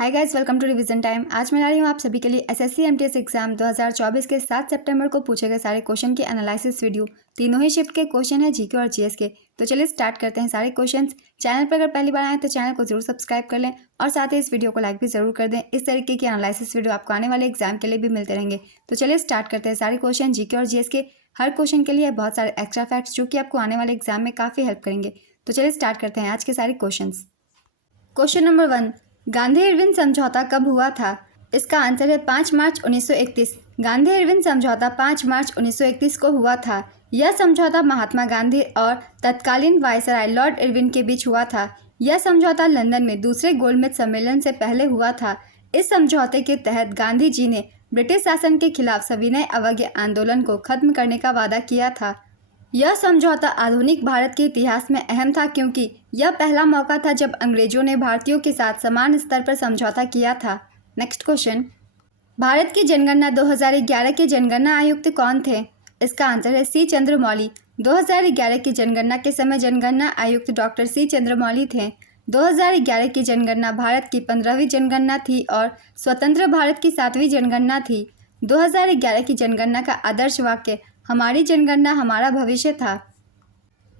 Hi guys, welcome to revision time. आज मैं ला रही हूँ आप सभी के लिए एसएससी एमटीएस एग्जाम 2024 के 7 सितंबर को पूछे गए सारे क्वेश्चन के एनालिसिस वीडियो। तीनों ही शिफ्ट के क्वेश्चन है, जीके और जीएस के। तो चलिए स्टार्ट करते हैं सारे क्वेश्चंस। चैनल पर अगर पहली बार आए तो चैनल को जरूर सब्सक्राइब कर लें और साथ ही इस वीडियो को लाइक भी जरूर कर दें। इस तरीके की एनालिसिस वीडियो आपको आने वाले एग्जाम के लिए भी मिलते रहेंगे। तो चलिए स्टार्ट करते हैं सारे क्वेश्चन जीके और जीएस के। हर क्वेश्चन के लिए बहुत सारे एक्स्ट्रा फैक्ट्स जो कि आपको आने वाले एग्जाम में काफ़ी हेल्प करेंगे। तो चलिए स्टार्ट करते हैं आज के सारे question. Question number 1, Gandhi Irwin समझौता कब हुआ था? इसका आंसर है 5 मार्च 1931। गांधी इरविन समझौता 5 मार्च 1931 को हुआ था। यह समझौता महात्मा गांधी और तत्कालीन वायसराय लॉर्ड इरविन के बीच हुआ था। यह समझौता लंदन में दूसरे गोलमेज सम्मेलन से पहले हुआ था। इस समझौते के तहत गांधी जी ने ब्रिटिश शासन के खिलाफ सविनय अवज्ञा आंदोलन को खत्म करने का वादा किया था। यह समझौता आधुनिक भारत के इतिहास में अहम था क्योंकि यह पहला मौका था जब अंग्रेजों ने भारतीयों के साथ समान स्तर पर समझौता किया था। नेक्स्ट क्वेश्चन, भारत की जनगणना 2011 के जनगणना आयुक्त कौन थे? इसका आंसर है सी चंद्रमौली। 2011 की जनगणना के समय जनगणना आयुक्त डॉक्टर सी चंद्रमौली थे। 2011 की जनगणना भारत की 15वीं जनगणना थी और स्वतंत्र भारत की 7वीं जनगणना थी। 2011 की जनगणना का आदर्श वाक्य हमारी जनगणना हमारा भविष्य था।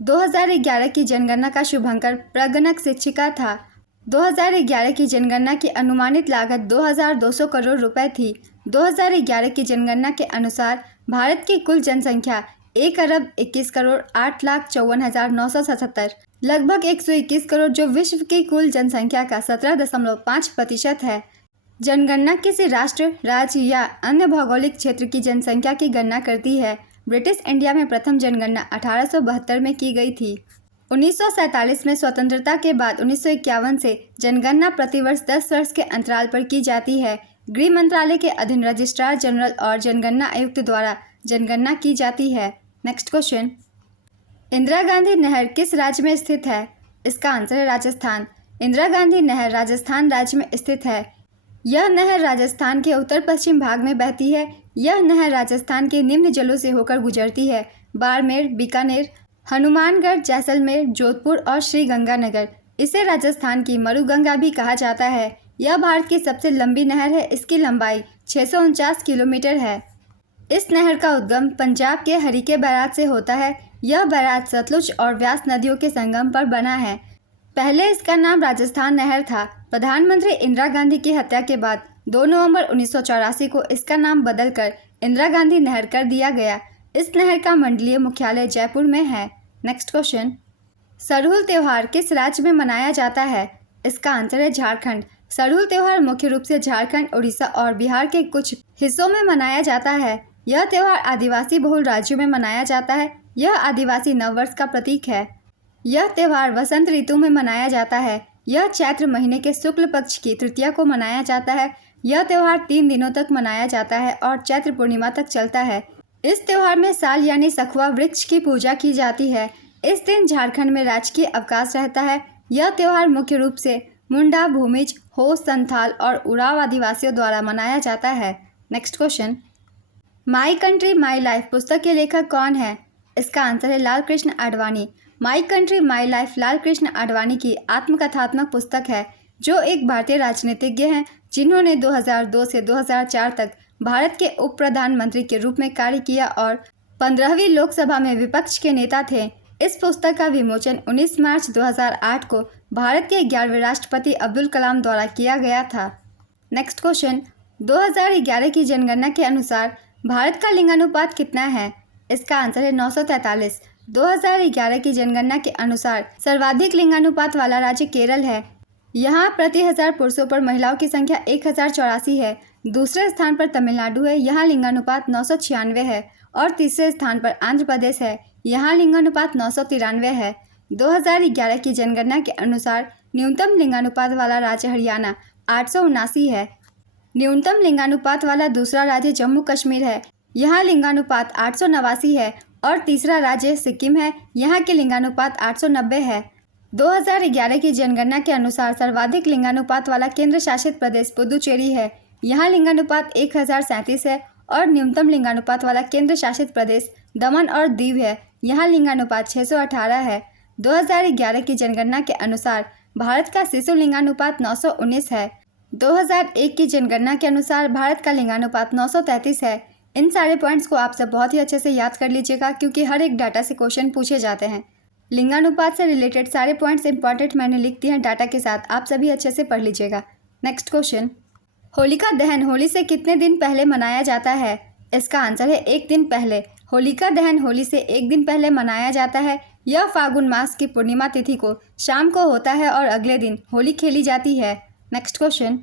2011 की जनगणना का शुभंकर प्रगणक शिक्षिका था। 2011 की जनगणना की अनुमानित लागत 2200 करोड़ रुपए थी। 2011 की जनगणना के अनुसार भारत की कुल जनसंख्या 1,21,08,54,977 लगभग 121 करोड़, जो विश्व की कुल जनसंख्या का 17.5% है। जनगणना किसी राष्ट्र, राज्य या अन्य भौगोलिक क्षेत्र की जनसंख्या की गणना करती है। ब्रिटिश इंडिया में प्रथम जनगणना 1872 में की गई थी। 1947 में स्वतंत्रता के बाद 1951 से जनगणना प्रतिवर्ष 10 वर्ष के अंतराल पर की जाती है। गृह मंत्रालय के अधीन रजिस्ट्रार जनरल और जनगणना आयुक्त द्वारा जनगणना की जाती है। नेक्स्ट क्वेश्चन, इंदिरा गांधी नहर किस राज्य में स्थित है? इसका आंसर है राजस्थान। इंदिरा गांधी नहर राजस्थान राज्य में स्थित है। यह नहर राजस्थान के उत्तर पश्चिम भाग में बहती है। यह नहर राजस्थान के निम्न जलों से होकर गुजरती है: बाड़मेर, बीकानेर, हनुमानगढ़, जैसलमेर, जोधपुर और श्रीगंगानगर। इसे राजस्थान की मरुगंगा भी कहा जाता है। यह भारत की सबसे लंबी नहर है। इसकी लंबाई 649 किलोमीटर है। इस नहर का उद्गम पंजाब के हरीके बैराज से होता है। यह बैराज सतलुज और व्यास नदियों के संगम पर बना है। पहले इसका नाम राजस्थान नहर था। प्रधानमंत्री इंदिरा गांधी की हत्या के बाद 2 नवंबर 1984 को इसका नाम बदलकर इंदिरा गांधी नहर कर दिया गया। इस नहर का मंडलीय मुख्यालय जयपुर में है। नेक्स्ट क्वेश्चन, सरहुल त्यौहार किस राज्य में मनाया जाता है? इसका आंसर है झारखंड। सरहुल त्यौहार मुख्य रूप से झारखंड, उड़ीसा और बिहार के कुछ हिस्सों में मनाया जाता है। यह त्यौहार आदिवासी बहुल राज्यों में मनाया जाता है। यह आदिवासी नववर्ष का प्रतीक है। यह त्यौहार वसंत ऋतु में मनाया जाता है। यह चैत्र महीने के शुक्ल पक्ष की तृतीया को मनाया जाता है। यह त्यौहार 3 दिनों तक मनाया जाता है और चैत्र पूर्णिमा तक चलता है। इस त्यौहार में साल यानी सखुआ वृक्ष की पूजा की जाती है। इस दिन झारखंड में राजकीय अवकाश रहता है। यह त्यौहार मुख्य रूप से मुंडा, भूमिज, हो, संथाल और उराव आदिवासियों द्वारा मनाया जाता है। Next question, my country my life पुस्तक के लेखक कौन है? इसका आंसर है Lal Krishna Advani. My country my life Lal Krishna Advani की आत्मकथात्मक पुस्तक है, जो एक भारतीय राजनीतिज्ञ हैं जिन्होंने 2002 से 2004 तक भारत के उप प्रधानमंत्री के रूप में कार्य किया और 15वीं लोकसभा में विपक्ष के नेता थे। इस पुस्तक का विमोचन 19 मार्च 2008 को भारत के 11वें राष्ट्रपति अब्दुल कलाम द्वारा किया गया था। नेक्स्ट क्वेश्चन, 2011 की जनगणना के अनुसार भारत का लिंगानुपात कितना है? इसका आंसर है 943। 2011 की जनगणना के अनुसार सर्वाधिक लिंगानुपात वाला राज्य केरल है। यहाँ प्रति 1000 पुरुषों पर महिलाओं की संख्या 1084 है। दूसरे स्थान पर तमिलनाडु है। यहाँ लिंगानुपात 996 है और तीसरे स्थान पर आंध्र प्रदेश है। यहाँ लिंगानुपात 993 है। 2011 की जनगणना के अनुसार न्यूनतम लिंगानुपात वाला राज्य हरियाणा 879 है। न्यूनतम लिंगानुपात वाला दूसरा राज्य जम्मू कश्मीर है। यहाँ लिंगानुपात 889 है और तीसरा राज्य सिक्किम है। यहाँ के लिंगानुपात 890 है। 2011 की जनगणना के अनुसार सर्वाधिक लिंगानुपात वाला केंद्र शासित प्रदेश पुदुचेरी है। यहाँ लिंगानुपात 1037 है और न्यूनतम लिंगानुपात वाला केंद्र शासित प्रदेश दमन और दीव है। यहाँ लिंगानुपात 618 है। 2011 की जनगणना के अनुसार भारत का शिशु लिंगानुपात 919 है। 2001 की जनगणना के अनुसार भारत का लिंगानुपात 933 है। इन सारे पॉइंट्स को आप सब बहुत ही अच्छे से याद कर लीजिएगा क्योंकि हर एक डाटा से क्वेश्चन पूछे जाते हैं। लिंगानुपात से रिलेटेड सारे पॉइंट्स इंपॉर्टेंट मैंने लिख दिए हैं डाटा के साथ, आप सभी अच्छे से पढ़ लीजिएगा। नेक्स्ट क्वेश्चन, होलिका दहन होली से कितने दिन पहले मनाया जाता है? इसका आंसर है 1 दिन पहले। होलिका दहन होली से 1 दिन पहले मनाया जाता है। यह फागुन मास की पूर्णिमा तिथि को शाम को होता है और अगले दिन होली खेली जाती है। नेक्स्ट क्वेश्चन,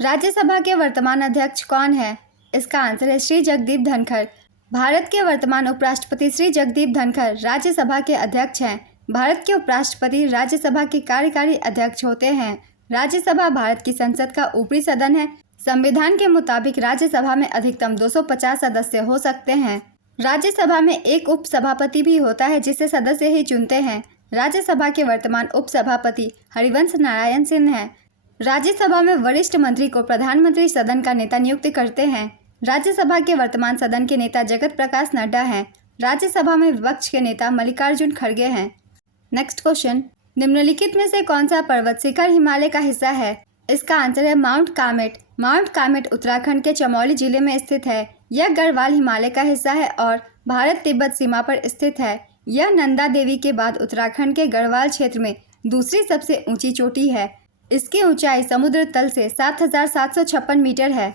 राज्यसभा के वर्तमान अध्यक्ष कौन है? इसका आंसर है श्री जगदीप धनखड़। भारत के वर्तमान उपराष्ट्रपति श्री जगदीप धनखड़ राज्यसभा के अध्यक्ष हैं। भारत के उपराष्ट्रपति राज्यसभा के कार्यकारी अध्यक्ष होते हैं। राज्यसभा भारत की संसद का ऊपरी सदन है। संविधान के मुताबिक राज्यसभा में अधिकतम 250 सदस्य हो सकते हैं। राज्यसभा में एक उपसभापति भी होता है जिसे सदस्य ही चुनते हैं। राज्यसभा के वर्तमान उपसभापति हरिवंश नारायण सिंह हैं। राज्यसभा में वरिष्ठ मंत्री को प्रधानमंत्री सदन का नेता नियुक्त करते हैं। राज्यसभा के वर्तमान सदन के नेता जगत प्रकाश नड्डा हैं। राज्यसभा में विपक्ष के नेता मल्लिकार्जुन खड़गे हैं। नेक्स्ट क्वेश्चन, निम्नलिखित में से कौन सा पर्वत शिखर हिमालय का हिस्सा है? इसका आंसर है माउंट कामेट। माउंट कामेट उत्तराखंड के चमोली जिले में स्थित है। यह गढ़वाल हिमालय का हिस्सा है और भारत तिब्बत सीमा पर स्थित है। यह नंदा देवी के बाद उत्तराखंड के गढ़वाल क्षेत्र में दूसरी सबसे ऊंची चोटी है। इसकी ऊंचाई समुद्र तल से 7,756 मीटर है।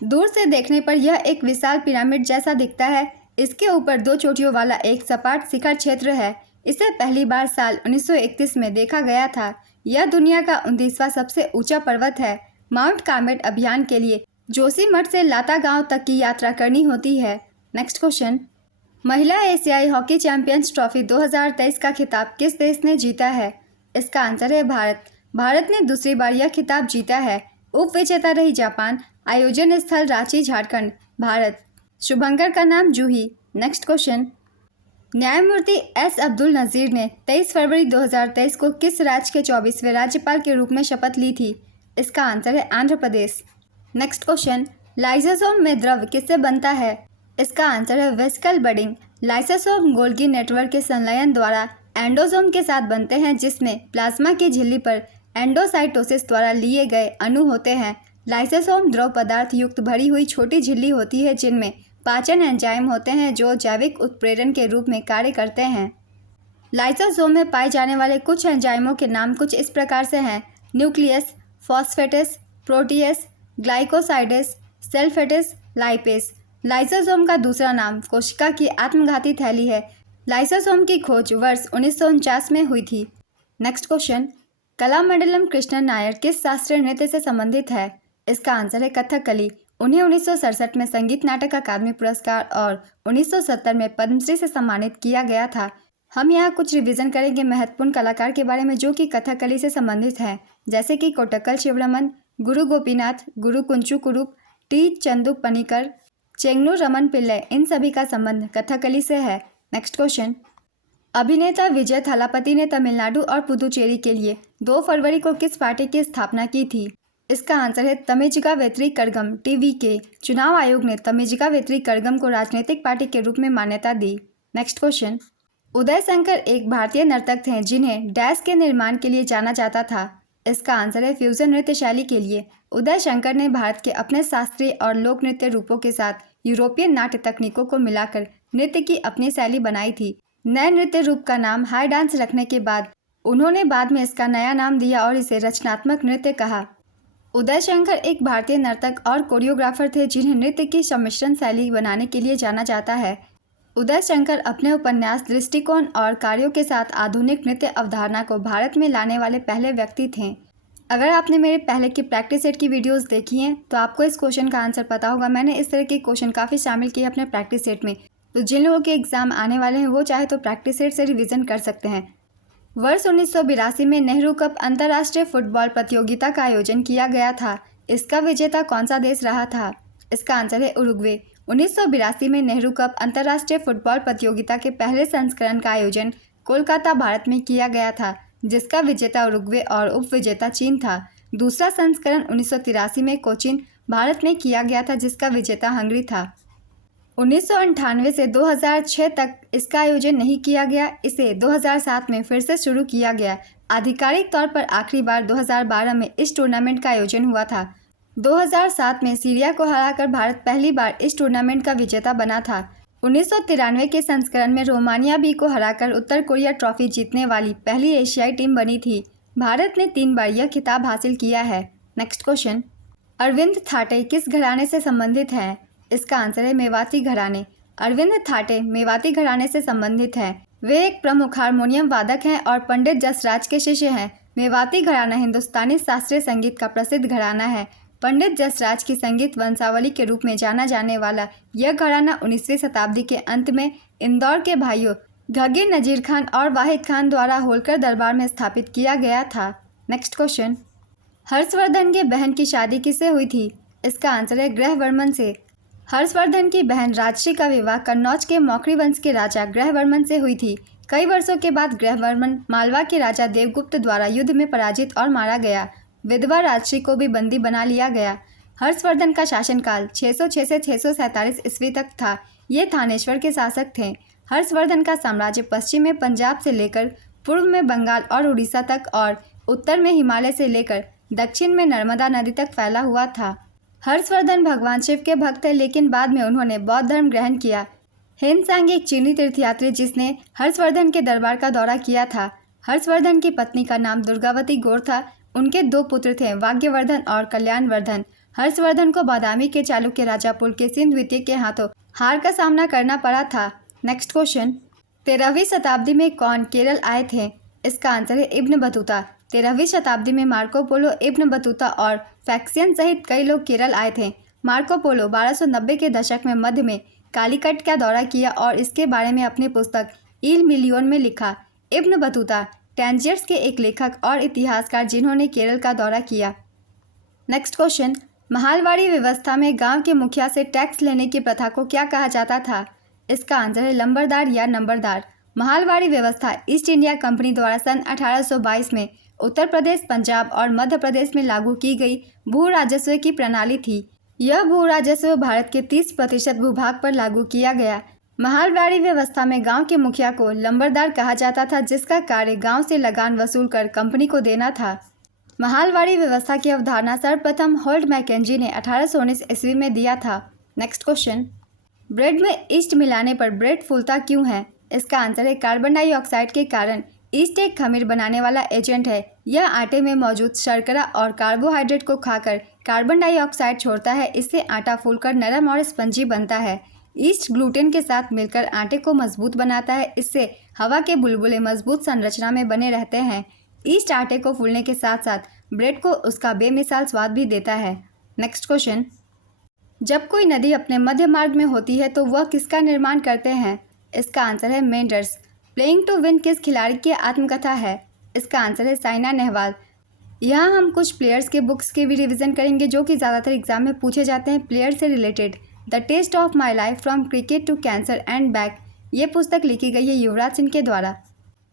दूर से देखने पर यह एक विशाल पिरामिड जैसा दिखता है। इसके ऊपर 2 चोटियों वाला एक सपाट शिखर क्षेत्र है। इसे पहली बार साल 1931 में देखा गया था। यह दुनिया का 29वां सबसे ऊंचा पर्वत है। माउंट कामेट अभियान के लिए जोशीमठ से लाता गांव तक की यात्रा करनी होती है। नेक्स्ट क्वेश्चन, महिला एशियाई हॉकी चैंपियंस ट्रॉफी 2023 का खिताब किस देश ने जीता है? इसका आंसर है भारत। भारत ने दूसरी बार यह खिताब जीता है। उप विजेता रही जापान। आयोजन स्थल रांची झारखंड भारत। शुभंकर का नाम जूही। नेक्स्ट क्वेश्चन, न्यायमूर्ति एस अब्दुल नज़ीर ने 23 फरवरी 2023 को किस राज्य के 24वें राज्यपाल के रूप में शपथ ली थी? इसका आंसर है Andhra Pradesh. Next question, lysosome में द्रव किससे बनता है? इसका आंसर है vesicle budding. Lysosome Golgi network के संलयन द्वारा एंडोसोम के साथ बनते हैं जिसमें प्लाज्मा की झिल्ली पर एंडोसाइटोसिस द्वारा लिए गए अणु होते हैं। लाइसोसोम द्रव पदार्थ युक्त भरी हुई छोटी झिल्ली होती है जिनमें पाचन एंजाइम होते हैं जो जैविक उत्प्रेरण के रूप में कार्य करते हैं। लाइसोसोम में पाए जाने वाले कुछ एंजाइमों के नाम कुछ इस प्रकार से हैं: nucleus, phosphatases, proteases, glycosidases, sulphatases, lipase. Lysosome का दूसरा नाम कोशिका की आत्मघाती थैली है। लाइसोसोम की खोज वर्ष 1949 में हुई थी। नेक्स्ट क्वेश्चन, कलामंडलम कृष्णन नायर किस शास्त्रीय नृत्य से संबंधित है? इसका आंसर है कथकली। उन्हें 1967 में संगीत नाटक अकादमी पुरस्कार और 1970 में पद्मश्री से सम्मानित किया गया था। हम यहाँ कुछ रिवीजन करेंगे महत्वपूर्ण कलाकार के बारे में जो कि कथकली से संबंधित हैं, जैसे कि कोट्टकल शिवरमन, गुरु गोपीनाथ, गुरु कुंचू कुरुप, टी चंदू पनिकर, चेंगनू रमन पिल्ले। इन सभी का संबंध कथकली से है। नेक्स्ट क्वेश्चन, अभिनेता विजय थालापति ने तमिलनाडु और पुदुचेरी के लिए 2 फरवरी को किस पार्टी की स्थापना की थी? इसका आंसर है तमिजिका वेत्री कड़गम TVK। चुनाव आयोग ने तमिजिका वेत्री कड़गम को राजनीतिक पार्टी के रूप में मान्यता दी। नेक्स्ट क्वेश्चन, उदय शंकर एक भारतीय नर्तक थे जिन्हें डैश के निर्माण के लिए जाना जाता था। इसका आंसर है फ्यूजन नृत्य शैली के लिए। उदय शंकर ने भारत के अपने शास्त्रीय और लोक नृत्य रूपों के साथ यूरोपीय नाट्य तकनीकों को मिलाकर नृत्य की अपनी शैली बनाई थी। नए नृत्य रूप का नाम हाई डांस रखने के बाद उन्होंने बाद में इसका नया नाम दिया और इसे रचनात्मक नृत्य कहा। उदय शंकर एक भारतीय नर्तक और कोरियोग्राफर थे जिन्हें नृत्य की सम्मिश्रण शैली बनाने के लिए जाना जाता है। उदय शंकर अपने उपन्यास, दृष्टिकोण और कार्यों के साथ आधुनिक नृत्य अवधारणा को भारत में लाने वाले पहले व्यक्ति थे। अगर आपने मेरे पहले की प्रैक्टिस सेट की वीडियोस देखी हैं तो आपको इस क्वेश्चन का आंसर पता होगा। मैंने इस तरह के क्वेश्चन काफ़ी शामिल किए अपने प्रैक्टिस सेट में, तो जिन लोगों के एग्जाम आने वाले हैं वो चाहे तो प्रैक्टिस सेट से रिवीजन कर सकते हैं। वर्ष 1982 में नेहरू कप अंतर्राष्ट्रीय फुटबॉल प्रतियोगिता का आयोजन किया गया था। इसका विजेता कौन सा देश रहा था? इसका आंसर है उरुग्वे। 1982 में नेहरू कप अंतर्राष्ट्रीय फुटबॉल प्रतियोगिता के पहले संस्करण का आयोजन कोलकाता, भारत में किया गया था, जिसका विजेता उरुग्वे और उप विजेता चीन था। दूसरा संस्करण 1983 में कोचीन, भारत में किया गया था, जिसका विजेता हंगरी था। 1998 से 2006 तक इसका आयोजन नहीं किया गया। इसे 2007 में फिर से शुरू किया गया। आधिकारिक तौर पर आखिरी बार 2012 में इस टूर्नामेंट का आयोजन हुआ था। 2007 में सीरिया को हराकर भारत पहली बार इस टूर्नामेंट का विजेता बना था। 1993 के संस्करण में रोमानिया भी को हराकर उत्तर कोरिया ट्रॉफी जीतने वाली पहली एशियाई टीम बनी थी। भारत ने 3 बार यह खिताब हासिल किया है। नेक्स्ट क्वेश्चन, अरविंद थाटे किस घराने से संबंधित हैं? इसका आंसर है मेवाती घराने। अरविंद थाटे मेवाती घराने से संबंधित हैं। वे एक प्रमुख हारमोनियम वादक हैं और पंडित जसराज के शिष्य हैं। मेवाती घराना हिंदुस्तानी शास्त्रीय संगीत का प्रसिद्ध घराना है। पंडित जसराज की संगीत वंशावली के रूप में जाना जाने वाला यह घराना 19वीं शताब्दी के अंत में इंदौर के भाइयों घगे नजीर खान और वाहिद खान द्वारा होलकर दरबार में स्थापित किया गया था। नेक्स्ट क्वेश्चन, हर्षवर्धन की बहन की शादी किससे हुई थी? इसका आंसर है ग्रहवर्मन से। हर्षवर्धन की बहन राजश्री का विवाह कन्नौज के मौखरी वंश के राजा ग्रहवर्मन से हुई थी। कई वर्षों के बाद ग्रहवर्मन मालवा के राजा देवगुप्त द्वारा युद्ध में पराजित और मारा गया। विधवा राजश्री को भी बंदी बना लिया गया। हर्षवर्धन का शासनकाल 606 से 647 ईस्वी तक था। ये थानेश्वर के शासक थे। हर्षवर्धन का साम्राज्य पश्चिम में पंजाब से लेकर पूर्व में बंगाल और उड़ीसा तक और उत्तर में हिमालय से लेकर दक्षिण में नर्मदा नदी तक फैला हुआ था। हर्षवर्धन भगवान शिव के भक्त थे, लेकिन बाद में उन्होंने बौद्ध धर्म ग्रहण किया। हेनसांग एक चीनी तीर्थयात्री जिसने हर्षवर्धन के दरबार का दौरा किया था। हर्षवर्धन की पत्नी का नाम दुर्गावती गौड़ था। उनके 2 पुत्र थे, वाग्यवर्धन और कल्याणवर्धन। हर्षवर्धन को बादामी के चालुक्य राजा पुलकेशिन द्वितीय के हाथों हार का सामना करना पड़ा था। नेक्स्ट क्वेश्चन, 13वीं शताब्दी में कौन केरल आए थे? इसका आंसर है इब्न बतूता। 13वीं शताब्दी में मार्को पोलो, इब्न बतूता और फैक्सियन सहित कई लोग केरल आए थे। मार्को पोलो 1290 के दशक में मध्य में कालीकट का दौरा किया और इसके बारे में अपनी पुस्तक इल मिलियन में लिखा। इब्न बतूता टैंजियर्स के एक लेखक और इतिहासकार जिन्होंने केरल का दौरा किया। नेक्स्ट क्वेश्चन, महालवाड़ी व्यवस्था में गांव के मुखिया से टैक्स लेने की प्रथा को क्या कहा जाता था? इसका आंसर है लंबरदार या नंबरदार। महालवाड़ी व्यवस्था ईस्ट इंडिया कंपनी द्वारा सन 1822 में उत्तर प्रदेश, पंजाब और मध्य प्रदेश में लागू की गई भू राजस्व की प्रणाली थी। यह भू राजस्व भारत के 30% भूभाग पर लागू किया गया। महालवाड़ी व्यवस्था में गांव के मुखिया को लंबरदार कहा जाता था, जिसका कार्य गांव से लगान वसूल कर कंपनी को देना था। महालवाड़ी व्यवस्था की अवधारणा सर्वप्रथम होल्ट मैकेंजी ने 1819 ईस्वी में दिया था। नेक्स्ट क्वेश्चन, ब्रेड में ईस्ट मिलाने पर ब्रेड फूलता क्यों है? इसका आंसर है कार्बन डाइऑक्साइड के कारण। ईस्ट एक खमीर बनाने वाला एजेंट है। यह आटे में मौजूद शर्करा और कार्बोहाइड्रेट को खाकर कार्बन डाइऑक्साइड छोड़ता है। इससे आटा फूलकर नरम और स्पंजी बनता है। ईस्ट ग्लूटेन के साथ मिलकर आटे को मजबूत बनाता है। इससे हवा के बुलबुले मजबूत संरचना में बने रहते हैं। ईस्ट आटे को फूलने के साथ साथ ब्रेड को उसका बेमिसाल स्वाद भी देता है। नेक्स्ट क्वेश्चन, जब कोई नदी अपने मध्य मार्ग में होती है तो वह किसका निर्माण करते हैं? इसका आंसर है मेंडर्स। प्लेइंग टू विन किस खिलाड़ी की आत्मकथा है? इसका आंसर है साइना नेहवाल। यहाँ हम कुछ प्लेयर्स के बुक्स के भी रिवीजन करेंगे जो कि ज़्यादातर एग्जाम में पूछे जाते हैं प्लेयर से related. The test of my life from cricket to cancer and back, ये पुस्तक लिखी गई है युवराज सिंह के द्वारा।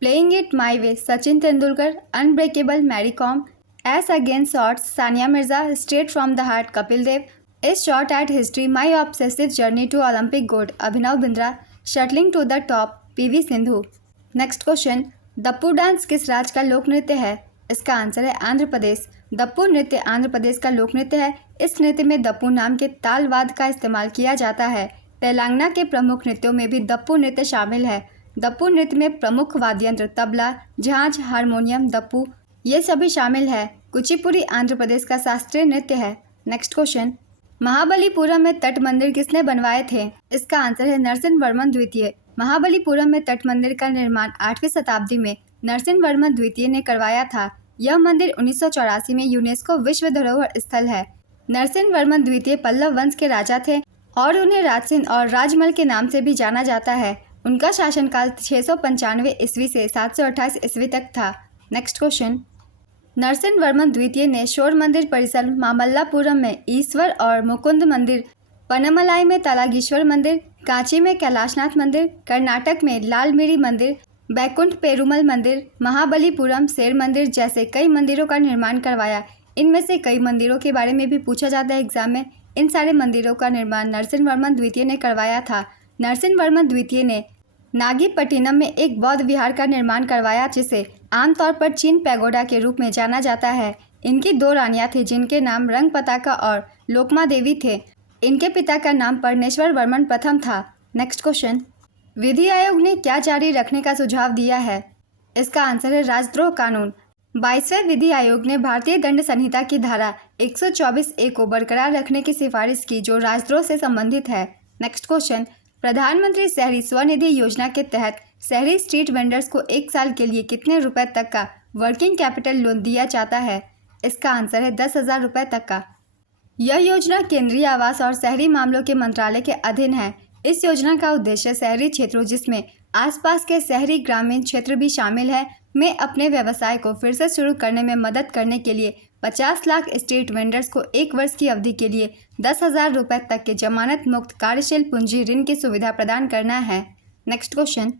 Playing it my way Sachin Tendulkar, unbreakable Mary Kom, ace against shots Sania Mirza, straight from the heart Kapil Dev, is shot at history my obsessive journey to Olympic gold Abhinav Bindra, shuttling to the top PV Sindhu. Next question, Dappu dance किस राज्य का लोक नृत्य है? इसका आंसर है आंध्र प्रदेश। दप्पू नृत्य आंध्र प्रदेश का लोक नृत्य है। इस नृत्य में दप्पू नाम के तालवाद का इस्तेमाल किया जाता है। तेलंगाना के प्रमुख नृत्यों में भी दप्पू नृत्य शामिल है। दप्पू नृत्य में प्रमुख वाद्य यंत्र तबला, झांझ, हारमोनियम, दप्पू ये सभी शामिल है। कुचिपुड़ी आंध्र प्रदेश का शास्त्रीय नृत्य है। नेक्स्ट क्वेश्चन, महाबलीपुरम में तट मंदिर किसने बनवाए थे? इसका आंसर है नरसिंहवर्मन द्वितीय। महाबलीपुरम में तट मंदिर का निर्माण 8वीं शताब्दी में नरसिंहवर्मन द्वितीय ने करवाया था। यह मंदिर 1984 में यूनेस्को विश्व धरोहर स्थल है। नरसिंहवर्मन द्वितीय पल्लव वंश के राजा थे और उन्हें राजसिंह और राजमल के नाम से भी जाना जाता है। उनका शासनकाल 695 ईस्वी से 728 ईस्वी तक था। नेक्स्ट क्वेश्चन, नरसिंहवर्मन द्वितीय ने शोर मंदिर परिसर मामल्लापुरम में ईश्वर और मुकुंद मंदिर, पनमलाई में तालागीश्वर मंदिर, कांची में कैलाशनाथ मंदिर, कर्नाटक में लालमिरी मंदिर, बैकुंठ पेरुमल मंदिर, महाबलीपुरम शेर मंदिर जैसे कई मंदिरों का निर्माण करवाया। इनमें से कई मंदिरों के बारे में भी पूछा जाता है एग्जाम में। इन सारे मंदिरों का निर्माण नरसिंहवर्मन द्वितीय ने करवाया था। नरसिंहवर्मन द्वितीय ने नागीपट्टिनम में एक बौद्ध विहार का निर्माण करवाया, जिसे आमतौर पर चीन पैगोडा के रूप में जाना जाता है। इनकी 2 रानियां थीं, जिनके नाम रंगपताका और लोकमा देवी थे। इनके पिता का नाम परमेश्वर वर्मन प्रथम था। नेक्स्ट क्वेश्चन, विधि आयोग ने क्या जारी रखने का सुझाव दिया है? इसका आंसर है राजद्रोह कानून। 22वें विधि आयोग ने भारतीय दंड संहिता की धारा 124A को बरकरार रखने की सिफारिश की, जो राजद्रोह से संबंधित है। नेक्स्ट क्वेश्चन, प्रधानमंत्री शहरी स्वनिधि योजना के तहत शहरी स्ट्रीट वेंडर्स को 1 साल के लिए कितने रुपए तक का वर्किंग कैपिटल लोन दिया जाता है? इसका आंसर है 10,000 रुपये तक का। यह योजना केंद्रीय आवास और शहरी मामलों के मंत्रालय के अधीन है। इस योजना का उद्देश्य शहरी क्षेत्रों, जिसमें आसपास के शहरी ग्रामीण क्षेत्र भी शामिल है, में अपने व्यवसाय को फिर से शुरू करने में मदद करने के लिए 50 लाख स्ट्रीट वेंडर्स को 1 वर्ष की अवधि के लिए 10,000 रुपये तक के जमानत मुक्त कार्यशील पूंजी ऋण की सुविधा प्रदान करना है। नेक्स्ट क्वेश्चन,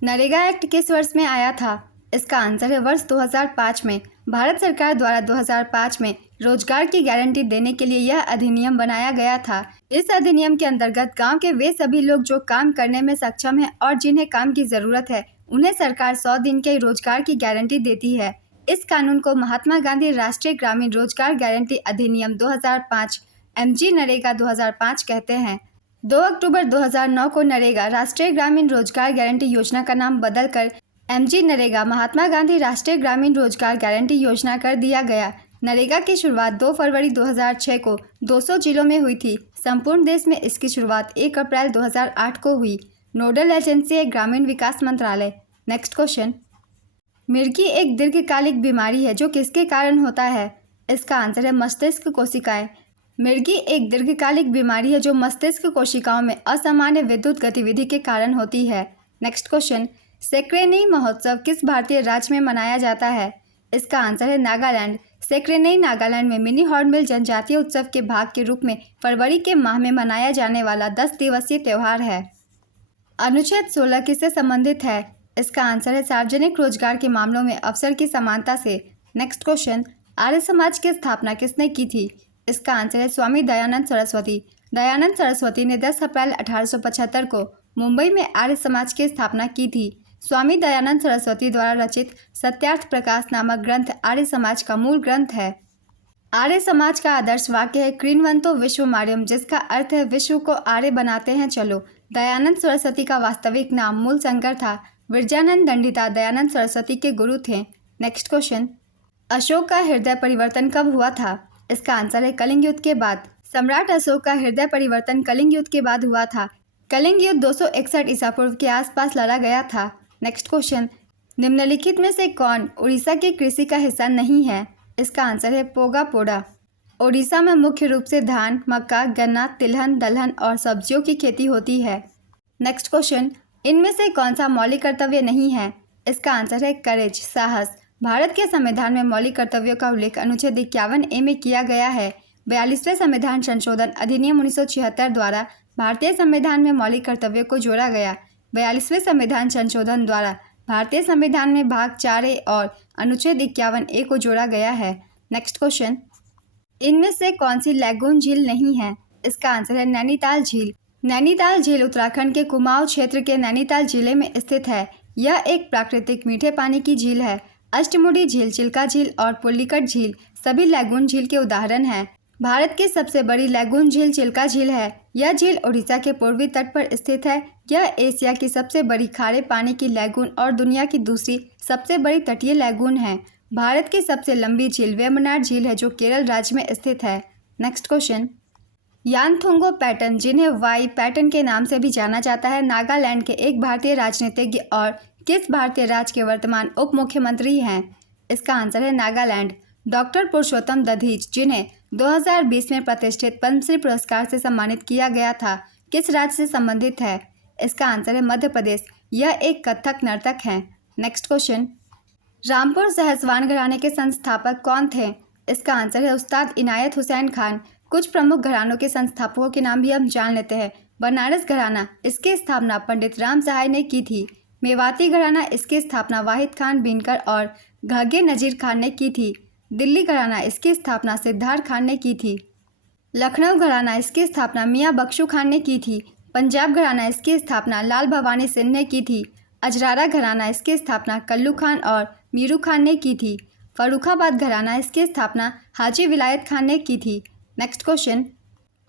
नरेगा एक्ट किस वर्ष में आया था? इसका आंसर है वर्ष 2005 में। भारत सरकार द्वारा 2005 में रोजगार की गारंटी देने के लिए यह अधिनियम बनाया गया था। इस अधिनियम के अंतर्गत गांव के वे सभी लोग जो काम करने में सक्षम हैं और जिन्हें काम की जरूरत है, उन्हें सरकार 100 दिन के रोजगार की गारंटी देती है। इस कानून को महात्मा गांधी राष्ट्रीय ग्रामीण रोजगार गारंटी अधिनियम 2005 MG नरेगा 2005 कहते हैं। 2 अक्टूबर 2009 को नरेगा राष्ट्रीय ग्रामीण रोजगार गारंटी योजना का नाम बदलकर MG नरेगा महात्मा गांधी राष्ट्रीय ग्रामीण रोजगार गारंटी योजना कर दिया गया। नरेगा की शुरुआत 2 फरवरी 2006 को 200 जिलों में हुई थी। संपूर्ण देश में इसकी शुरुआत 1 अप्रैल 2008 को हुई। नोडल एजेंसी है ग्रामीण विकास मंत्रालय। नेक्स्ट क्वेश्चन, मिर्गी एक दीर्घकालिक बीमारी है जो किसके कारण होता है? इसका आंसर है मस्तिष्क कोशिकाएं। मिर्गी एक दीर्घकालिक बीमारी है जो मस्तिष्क कोशिकाओं में असामान्य विद्युत गतिविधि के कारण होती है। नेक्स्ट क्वेश्चन, सेक्रेनी महोत्सव किस भारतीय राज्य में मनाया जाता है? इसका आंसर है नागालैंड। सेक्रेनी नागालैंड में मिनी हॉर्नबिल जनजातीय उत्सव के भाग के रूप में फरवरी के माह में मनाया जाने वाला 10 दिवसीय त्यौहार है। अनुच्छेद 16 किससे संबंधित है? इसका आंसर है सार्वजनिक रोजगार के मामलों में अवसर की समानता से। नेक्स्ट क्वेश्चन, आर्य समाज की स्थापना किसने की थी? इसका आंसर है स्वामी दयानंद सरस्वती। दयानंद सरस्वती ने 10 अप्रैल 1875 को मुंबई में आर्य समाज की स्थापना की थी। स्वामी दयानंद सरस्वती द्वारा रचित सत्यार्थ प्रकाश नामक ग्रंथ आर्य समाज का मूल ग्रंथ है। आर्य समाज का आदर्श वाक्य है क्रीन्वन्तो विश्वमार्यम, जिसका अर्थ है विश्व को आर्य बनाते हैं चलो। दयानंद सरस्वती का वास्तविक नाम मूल शंकर था। विरजानंद दंडिता दयानंद सरस्वती के गुरु थे। नेक्स्ट क्वेश्चन, अशोक का हृदय परिवर्तन कब हुआ था? इसका आंसर है कलिंग युद्ध के बाद। सम्राट अशोक का हृदय परिवर्तन कलिंग युद्ध के बाद हुआ था। कलिंग युद्ध 261 ईसा पूर्व के आसपास लड़ा गया था। नेक्स्ट क्वेश्चन, निम्नलिखित में से कौन उड़ीसा की कृषि का हिस्सा नहीं है? इसका आंसर है पोगा पोडा। उड़ीसा में मुख्य रूप से धान, मक्का, गन्ना, तिलहन, दलहन और सब्जियों की खेती होती है। नेक्स्ट क्वेश्चन, इनमें से कौन सा मौलिक कर्तव्य नहीं है? इसका आंसर है करेज, साहस। भारत के संविधान में मौलिक कर्तव्यों का उल्लेख अनुच्छेद 51A में किया गया है। 42वें संविधान संशोधन अधिनियम 1976 द्वारा भारतीय संविधान में मौलिक कर्तव्यों को जोड़ा गया। 42वें संविधान संशोधन द्वारा भारतीय संविधान में भाग 4A और अनुच्छेद 51A को जोड़ा गया है। नेक्स्ट क्वेश्चन, इनमें से कौन सी लैगून झील नहीं है? इसका आंसर है नैनीताल झील। नैनीताल झील उत्तराखंड के कुमाऊं क्षेत्र के नैनीताल जिले में स्थित है। यह एक प्राकृतिक मीठे पानी की झील है। अष्टमुडी झील, चिल्का झील और पुल्लिकट झील सभी लैगून झील के उदाहरण हैं। भारत की सबसे बड़ी लैगून झील चिल्का झील है। यह झील उड़ीसा के पूर्वी तट पर स्थित है। यह एशिया की सबसे बड़ी खारे पानी की लैगून और दुनिया की दूसरी सबसे बड़ी तटीय लैगून है। भारत की सबसे लंबी झील वेम्बनाड झील है, जो केरल राज्य में स्थित है। नेक्स्ट क्वेश्चन, यानथुंगो पैटर्न, जिन्हें वाई पैटर्न के नाम से भी जाना जाता है, नागालैंड के एक भारतीय राजनीतिज्ञ और किस भारतीय राज्य के वर्तमान उप मुख्यमंत्री हैं? इसका आंसर है नागालैंड। डॉक्टर पुरुषोत्तम दधीच, जिन्हें 2020 में प्रतिष्ठित पद्मश्री पुरस्कार से सम्मानित किया गया था, किस राज्य से संबंधित है? इसका आंसर है मध्य प्रदेश। यह एक कथक नर्तक हैं। नेक्स्ट क्वेश्चन, रामपुर सहसवान घराने के संस्थापक कौन थे? इसका आंसर है उस्ताद इनायत हुसैन खान। कुछ प्रमुख घरानों के संस्थापकों के नाम भी हम जान लेते हैं। बनारस घराना, इसकी स्थापना पंडित राम सहाय ने की थी। मेवाती घराना, इसकी स्थापना वाहिद खान बिनकर और घागे नजीर खान ने की थी। दिल्ली घराना, इसकी स्थापना सिद्धार्थ खान ने की थी। लखनऊ घराना, इसकी स्थापना मियाँ बख्शू खान ने की थी। पंजाब घराना, इसकी स्थापना लाल भवानी सिंह ने की थी। अजरारा घराना, इसकी स्थापना कल्लू खान और मीरू खान ने की थी। फर्रुखाबाद घराना, इसकी स्थापना हाजी विलायत खान ने की थी। नेक्स्ट क्वेश्चन,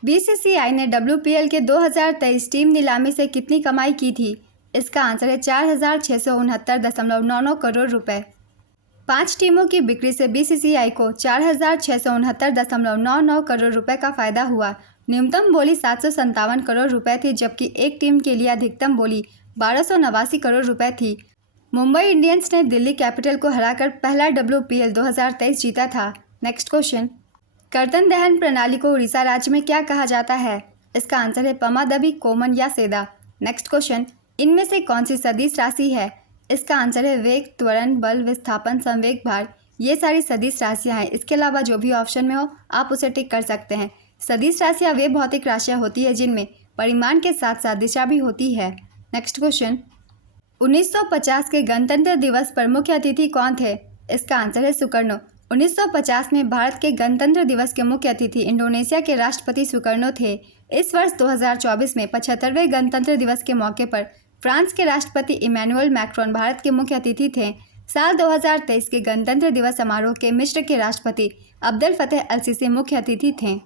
बीसीसीआई ने WPL के 2023 टीम नीलामी से कितनी कमाई की थी? इसका आंसर है 4,669.99 करोड़ रुपए। 5 टीमों की बिक्री से बीसीसीआई को 4,669.99 करोड़ रुपए का फायदा हुआ। न्यूनतम बोली 757 करोड़ रुपए थी, जबकि एक टीम के लिए अधिकतम बोली 1289 करोड़ रुपए थी। मुंबई इंडियंस ने दिल्ली कैपिटल को हराकर पहला WPL 2023 जीता था। नेक्स्ट क्वेश्चन, कर्तन दहन प्रणाली को उड़ीसा राज्य में क्या कहा जाता है? इसका आंसर है पमादबी, कोमन या सेदा। नेक्स्ट क्वेश्चन, इनमें से कौन सी सदिश राशि है? इसका आंसर है वेग, त्वरण, बल, विस्थापन, संवेग, भार। ये सारी सदिश राशियाँ हैं। इसके अलावा जो भी ऑप्शन में हो आप उसे टिक कर सकते हैं। सदिश राशियाँ वे भौतिक राशियाँ होती है जिनमें परिमाण के साथ साथ दिशा भी होती है। नेक्स्ट क्वेश्चन, 1950 के गणतंत्र दिवस पर मुख्य अतिथि कौन थे? इसका आंसर है सुकर्णो। 1950 में भारत के गणतंत्र दिवस के मुख्य अतिथि इंडोनेशिया के राष्ट्रपति सुकर्णो थे। इस वर्ष 2024 में 75वें गणतंत्र दिवस के मौके पर फ्रांस के राष्ट्रपति इमैनुअल मैक्रोन भारत के मुख्य अतिथि थे। साल 2023 के गणतंत्र दिवस समारोह के मिस्र के राष्ट्रपति अब्देल फतेह अल सीसी मुख्य अतिथि थे।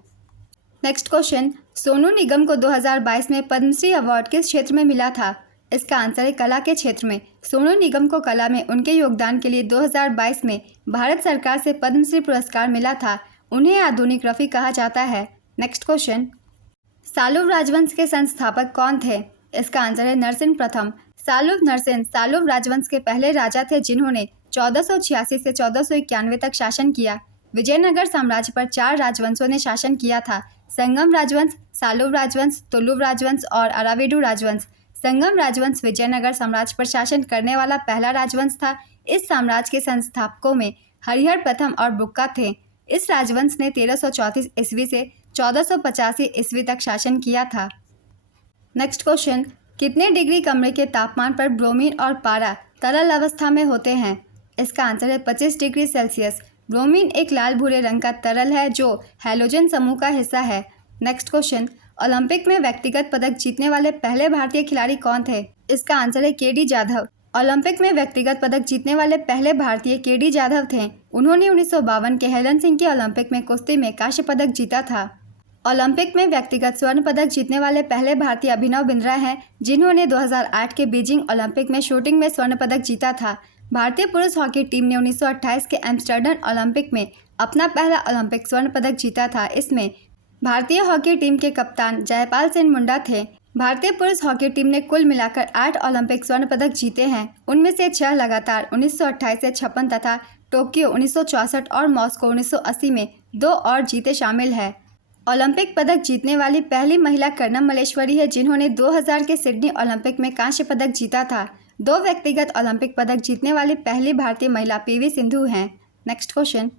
नेक्स्ट क्वेश्चन, सोनू निगम को 2022 में पद्मश्री अवार्ड किस क्षेत्र में मिला था? इसका आंसर है कला के क्षेत्र में। सोनू निगम को कला में उनके योगदान के लिए 2022 में भारत सरकार से पद्मश्री पुरस्कार मिला था। उन्हें आधुनिक रफ़ी कहा जाता है। नेक्स्ट क्वेश्चन, सालुव राजवंश के संस्थापक कौन थे? इसका आंसर है नरसिंह प्रथम। सालुव नरसिंह सालुव राजवंश के पहले राजा थे जिन्होंने 1486 से 1491 तक शासन किया। विजयनगर साम्राज्य पर 4 राजवंशों ने शासन किया था: संगम राजवंश, सालुव राजवंश, तुलुव राजवंश और अराविडु राजवंश। संगम राजवंश विजयनगर साम्राज्य पर शासन करने वाला पहला राजवंश था। इस साम्राज्य के संस्थापकों में हरिहर प्रथम और बुक्का थे। इस राजवंश ने 1334 ईस्वी से 1485 ईस्वी तक शासन किया था। नेक्स्ट क्वेश्चन, कितने डिग्री कमरे के तापमान पर ब्रोमीन और पारा तरल अवस्था में होते हैं? इसका आंसर है 25 डिग्री सेल्सियस। ब्रोमीन एक लाल भूरे रंग का तरल है जो हैलोजन समूह का हिस्सा है। नेक्स्ट क्वेश्चन, ओलंपिक में व्यक्तिगत पदक जीतने वाले पहले भारतीय खिलाड़ी कौन थे? इसका आंसर है KD जाधव। ओलंपिक में व्यक्तिगत पदक जीतने वाले पहले भारतीय KD जाधव थे। उन्होंने 1952 के हेलसिंकी ओलंपिक में कुश्ती में कांस्य पदक जीता था। ओलंपिक में व्यक्तिगत स्वर्ण पदक जीतने वाले पहले भारतीय अभिनव बिंद्रा हैं, जिन्होंने 2008 के बीजिंग ओलंपिक में शूटिंग में स्वर्ण पदक जीता था। भारतीय पुरुष हॉकी टीम ने 1928 के एम्स्टर्डम ओलंपिक में अपना पहला ओलंपिक स्वर्ण पदक जीता था। इसमें भारतीय हॉकी टीम के कप्तान जयपाल सिंह मुंडा थे। भारतीय पुरुष हॉकी टीम ने कुल मिलाकर 8 ओलंपिक स्वर्ण पदक जीते हैं। उनमें से 6 लगातार 1928 से 56 तथा टोक्यो 1964 और मॉस्को 1980 में 2 और जीते शामिल है। ओलंपिक पदक जीतने वाली पहली महिला कर्णम मल्लेश्वरी है, जिन्होंने 2000 के सिडनी ओलंपिक में कांस्य पदक जीता था। 2 व्यक्तिगत ओलंपिक पदक जीतने वाली पहली भारतीय महिला PV सिंधु हैं। नेक्स्ट क्वेश्चन,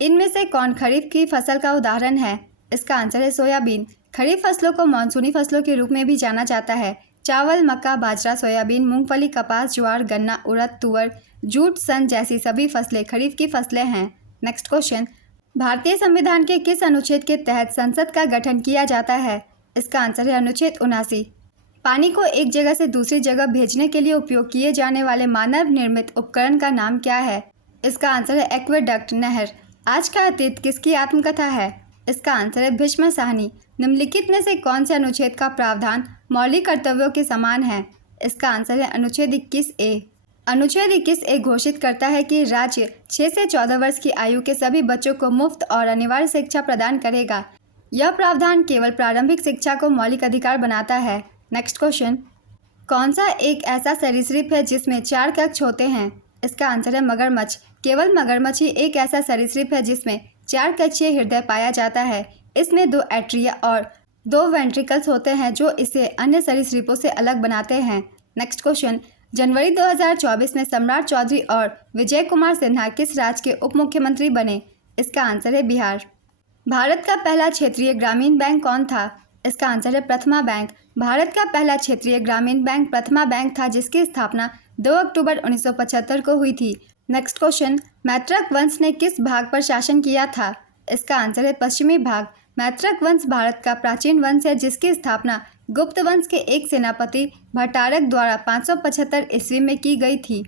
इनमें से कौन खरीफ की फसल का उदाहरण है? इसका आंसर है सोयाबीन। खरीफ फसलों को मानसूनी फसलों के रूप में भी जाना जाता है। चावल, मक्का, बाजरा, सोयाबीन, मूंगफली, कपास, ज्वार, गन्ना, उड़द, तुअर, जूट, सन जैसी सभी फसलें खरीफ की फसलें हैं। नेक्स्ट क्वेश्चन, भारतीय संविधान के किस अनुच्छेद के तहत संसद का गठन किया जाता है? इसका आंसर है अनुच्छेद 79। पानी को एक जगह से दूसरी जगह भेजने के लिए उपयोग किए जाने वाले मानव निर्मित उपकरण का नाम क्या है? इसका आंसर है एक्वेडक्ट, नहर। आज का अतीत किसकी आत्मकथा है? इसका आंसर है भीष्म साहनी। निम्नलिखित में से कौन से अनुच्छेद का प्रावधान मौलिक कर्तव्यों के समान है? इसका आंसर है अनुच्छेद 21A। अनुच्छेद 21A घोषित करता है कि राज्य 6 से 14 वर्ष की आयु के सभी बच्चों को मुफ्त और अनिवार्य शिक्षा प्रदान करेगा। यह प्रावधान केवल प्रारंभिक शिक्षा को मौलिक अधिकार बनाता है। नेक्स्ट क्वेश्चन, कौन सा एक ऐसा सरीसृप है जिसमें 4 कक्ष होते हैं? इसका आंसर है मगरमच्छ। केवल मगरमच्छ ही एक ऐसा सरीसृप है जिसमें 4 कक्षीय हृदय पाया जाता है। इसमें 2 एट्रिया और 2 वेंट्रिकल्स होते हैं जो इसे अन्य सरीसृपों से अलग बनाते हैं। नेक्स्ट क्वेश्चन, जनवरी 2024 में सम्राट चौधरी और विजय कुमार सिन्हा किस राज्य के उप मुख्यमंत्री बने? इसका आंसर है बिहार। भारत का पहला क्षेत्रीय ग्रामीण बैंक कौन था? इसका आंसर है प्रथमा बैंक। भारत का पहला क्षेत्रीय ग्रामीण बैंक प्रथमा बैंक था, जिसकी स्थापना 2 अक्टूबर 1975 को हुई थी। नेक्स्ट क्वेश्चन, मैत्रक वंश ने किस भाग पर शासन किया था? इसका आंसर है पश्चिमी भाग। मैत्रक वंश भारत का प्राचीन वंश है जिसकी स्थापना गुप्त वंश के एक सेनापति भट्टारक द्वारा 575 ईस्वी में की गई थी।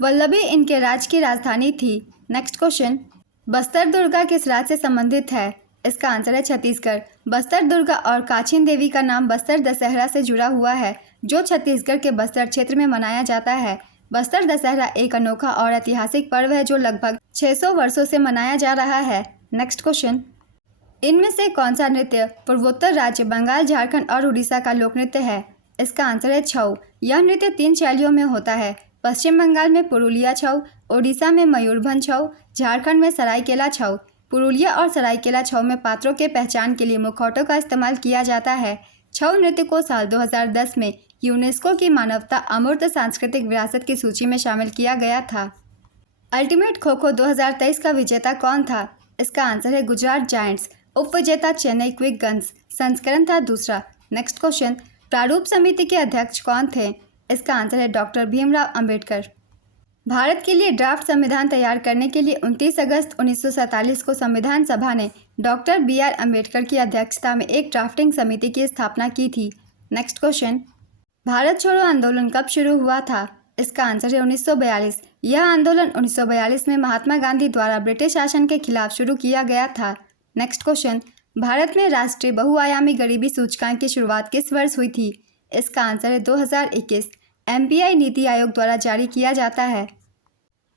वल्लभी इनके राज्य की राजधानी थी। नेक्स्ट क्वेश्चन, बस्तर दुर्गा किस राज्य से संबंधित है? इसका आंसर है छत्तीसगढ़। बस्तर दुर्गा और काछीन देवी का नाम बस्तर दशहरा से जुड़ा हुआ है जो छत्तीसगढ़ के बस्तर क्षेत्र में मनाया जाता है। बस्तर दशहरा एक अनोखा और ऐतिहासिक पर्व है जो लगभग 600 वर्षों से मनाया जा रहा है। नेक्स्ट क्वेश्चन, इनमें से कौन सा नृत्य पूर्वोत्तर राज्य बंगाल, झारखंड और उड़ीसा का लोक नृत्य है? इसका आंसर है छऊ। यह नृत्य 3 शैलियों में होता है। पश्चिम बंगाल में पुरुलिया छऊ, उड़ीसा में मयूरभंज छऊ, झारखंड में सरायकेला छऊ। पुरुलिया और सरायकेला छऊ में पात्रों के पहचान के लिए मुखौटों का इस्तेमाल किया जाता है। छऊ नृत्य को साल 2010 में यूनेस्को की मानवता अमूर्त सांस्कृतिक विरासत की सूची में शामिल किया गया था। अल्टीमेट खो खो 2023 का विजेता कौन था? इसका आंसर है गुजरात जायंट्स। उप विजेता चेन्नई क्विक गन्स। संस्करण था दूसरा। नेक्स्ट क्वेश्चन, प्रारूप समिति के अध्यक्ष कौन थे? इसका आंसर है डॉक्टर भीमराव अंबेडकर। भारत के लिए ड्राफ्ट संविधान तैयार करने के लिए 29 अगस्त 1947 को संविधान सभा ने डॉक्टर BR अम्बेडकर की अध्यक्षता में एक ड्राफ्टिंग समिति की स्थापना की थी। नेक्स्ट क्वेश्चन, भारत छोड़ो आंदोलन कब शुरू हुआ था? इसका आंसर है 1942। यह आंदोलन 1942 में महात्मा गांधी द्वारा ब्रिटिश शासन के खिलाफ शुरू किया गया था। नेक्स्ट क्वेश्चन, भारत में राष्ट्रीय बहुआयामी गरीबी सूचकांक की शुरुआत किस वर्ष हुई थी? इसका आंसर है 2021। MPI नीति आयोग द्वारा जारी किया जाता है।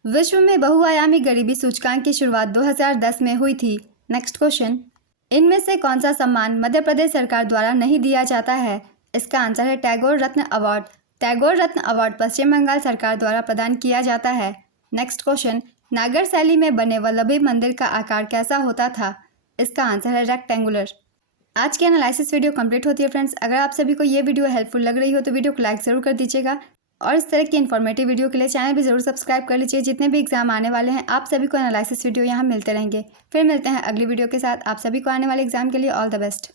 विश्व में बहुआयामी गरीबी सूचकांक की शुरुआत 2010 में हुई थी। नेक्स्ट क्वेश्चन, इनमें से कौन सा सम्मान मध्य प्रदेश सरकार द्वारा नहीं दिया जाता है? इसका आंसर है टैगोर रत्न अवार्ड। टैगोर रत्न अवार्ड पश्चिम बंगाल सरकार द्वारा प्रदान किया जाता है। नेक्स्ट क्वेश्चन, नागर शैली में बने वल्लभी मंदिर का आकार कैसा होता था? इसका आंसर है रेक्टेंगुलर। आज की एनालिसिस वीडियो कंप्लीट होती है फ्रेंड्स। अगर आप सभी को ये वीडियो हेल्पफुल लग रही हो तो वीडियो को लाइक ज़रूर कर दीजिएगा और इस तरह की इन्फॉर्मेटिव वीडियो के लिए चैनल भी ज़रूर सब्सक्राइब कर लीजिए। जितने भी एग्जाम आने वाले हैं आप सभी को एनालिसिस वीडियो यहाँ मिलते रहेंगे। फिर मिलते हैं अगली वीडियो के साथ। आप सभी को आने वाले एग्जाम के लिए ऑल द बेस्ट।